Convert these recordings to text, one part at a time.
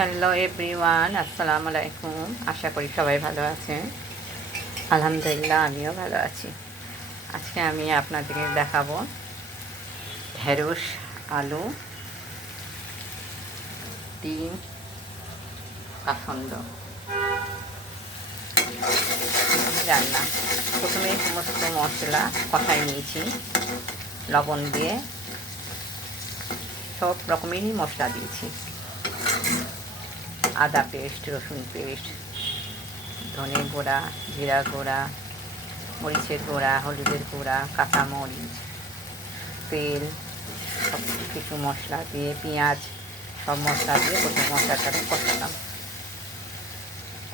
Hello everyone, আসসালামু আলাইকুম। আশা করি সবাই ভালো আছেন। আলহামদুলিল্লাহ, আমিও ভালো আছি। আজকে আমি আপনাদেরকে দেখাবো ঢেঁড়স, আলু, ডিম, কাসন্দ রান্না। প্রথমে সমস্ত মশলা কষাই নিয়েছি, লবণ দিয়ে সব রকমেরই মশলা দিয়েছি। আদা পেস্ট, রসুন পেস্ট, ধনে গুঁড়া, জিরা গুঁড়া, মরিচের গুঁড়া, হলুদের গুঁড়া, কাঁচামরিচ, তেল, সব কিছু মশলা দিয়ে, পেঁয়াজ, সব মশলা দিয়ে প্রথমে মশলাটাকে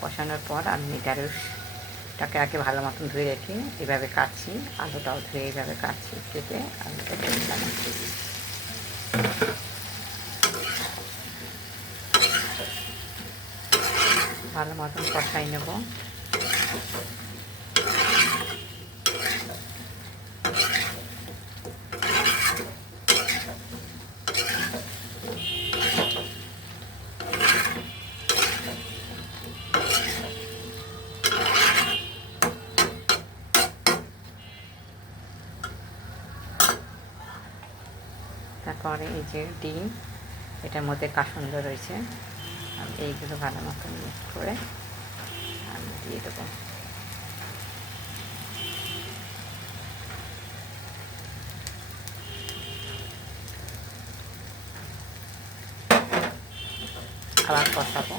কষানোর পর আমি ঢেঁড়সটাকে আগে ভালো মতন ধুয়ে রেখে এভাবে কাটছি, আলুটাও ধুয়ে এইভাবে কাটছি, কেটে আলুটা দিলাম। ভালো মতন কষাই নেব। তারপরে এই যে ডিম, এটার মধ্যে কাসন্দ রয়েছে, আমি এইগুলো ভালো মতন মিক্স করে আমি দিয়ে দেবো। আবার কষাবো।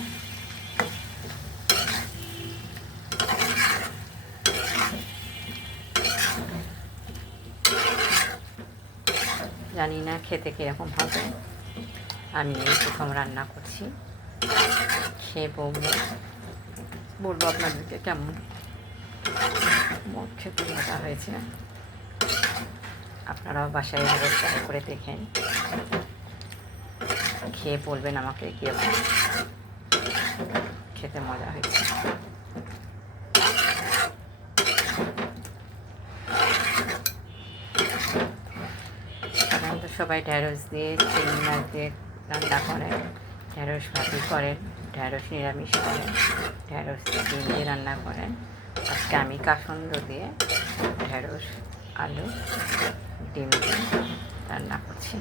জানি না খেতে কীরকম হবে, আমি এই প্রথম রান্না করছি, খেয়ে বলবো আপনাদেরকে কেমন খেতে মজা হয়েছে। আপনারাও বাসায় এভাবে ট্রাই করে দেখেন, খেয়ে বলবেন আমাকে কীরকম খেতে মজা হয়েছে। সাধারণত সবাই ঢেঁড়স দিয়ে, চিংড়ি মাছ দিয়ে রান্না করেন, ঢেঁড়স ভাজি করেন, ঢেঁড়স নিরামিষ করেন, ঢেঁড়স ডিম দিয়ে রান্না করেন। আজকে আমি কাসন্দ দিয়ে ঢেঁড়স, আলু, ডিম দিয়ে রান্না করছি।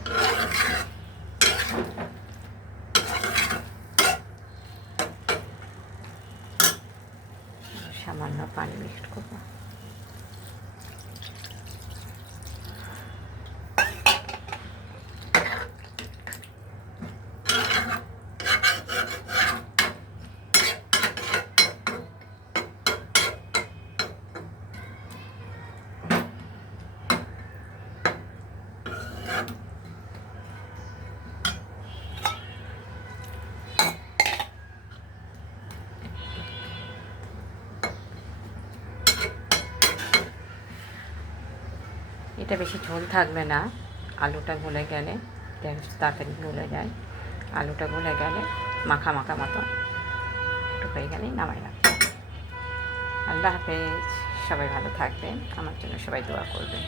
সামান্য পানি মিক্সড করবো। এটা বেশি ঝোল থাকবে না, আলুটা গলে গেলে ঢেঁড়স তাড়াতাড়ি গলে যায়, আলুটা গলে গেলে মাখা মাখা মতো একটু হয়ে গেলেই নামাই রাখবে। আল্লাহ হাফেজ, সবাই ভালো থাকবেন, আমার জন্য সবাই দোয়া করবেন।